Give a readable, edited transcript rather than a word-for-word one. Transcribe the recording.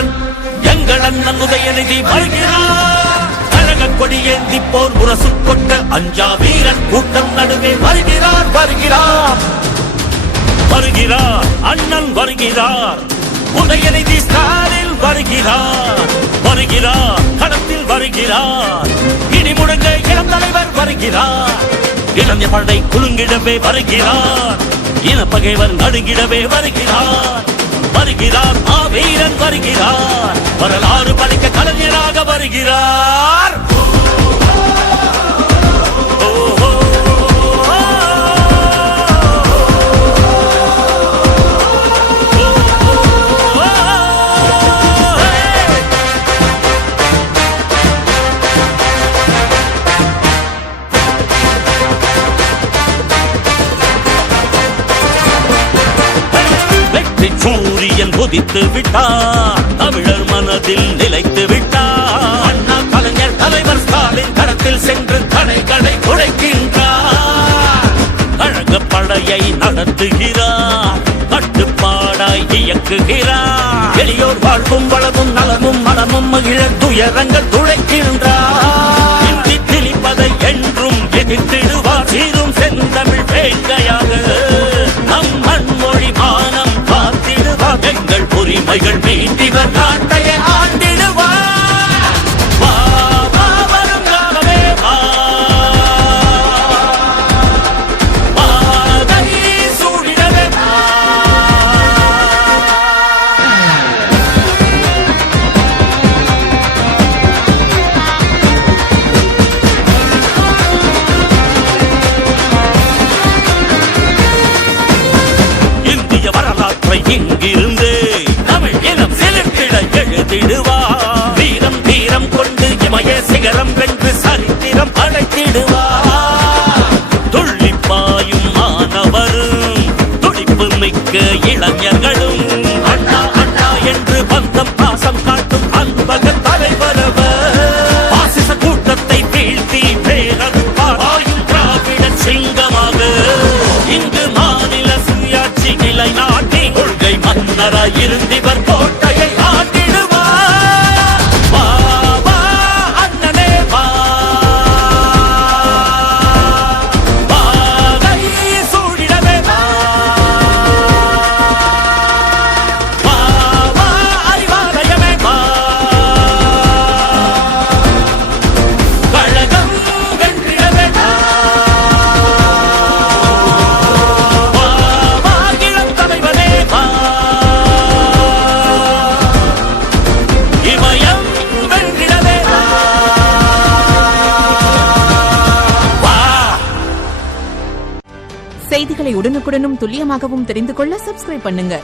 தலைவன் எங்கள் அண்ணன் உதயநிதி வருகிறார். கழக கொடி ஏந்தி போர் முரசு கொண்ட அஞ்சா வீரன் கூட்டம் நடுவே வருகிறார் வருகிறார் வருகிறார். அண்ணன் வருகிறார். உதயநிதி ஸ்டாலின் வருகிறார் வருகிறார். களத்தில் வருகிறார். இனி முழங்க இளம் தலைவர் வருகிறார். இளைஞ படை குலுங்கிடவே வருகிறார். இனப்பகைவர் நடுங்கிடவே வருகிறார் வருகிறார். வீரன் வருகிறார். வரலாறு படைக்க கலைஞராக வருகிறார். சூரியன் உதித்து விட்டார். தமிழர் மனதில் நிலைத்து விட்டார். அண்ணா கலைஞர் தலைவர் ஸ்டாலின் களத்தில் சென்று தடைகளை உடைக்கின்றார். கழக படையை நடத்துகிறார். கட்டுப்பாடாய் இயக்குகிறார். எளியோர் வாழ்வும் வளமும் நலமும் மனமும் மகிழ துயரங்கள் துளைக்கின்றார். இந்தி திணிப்பதை என்றும் எதிர்த்திடுவார். சீரும் செந்தமிழ் வேங்கையாக நம் மண்மொழி மானம் எங்கள் உரிமைகள் மீண்டிவர் நாட்டையை ஆண்டிடுவார். வா வா வரும் காலமே வா வாகை சூடிடவே வா. இந்திய வரலாற்றை இங்கிருந்து வீரம் தீரம் கொண்டு இமய சிகரம் வென்று சரித்திரம் படைத்திடுவார். துள்ளிப்பாயும் மாணவரும் துடிப்பு மிக்க இளைஞர்களும் அண்ணா அண்ணா என்று பந்தம் பாசம் காட்டும் அன்பக தலைவரவர். பாசிச கூட்டத்தை வீழ்த்தி பேரறுப்பாயும் திராவிட சிங்கமாக இங்கு மாநில சுயாட்சி நிலைநாட்டி கொள்கை மன்னராய் இருந்திவர் கோட்டையை செய்திகளை உடனுக்குடனும் துல்லியமாகவும் தெரிந்து கொள்ள சப்ஸ்கிரைப் பண்ணுங்க.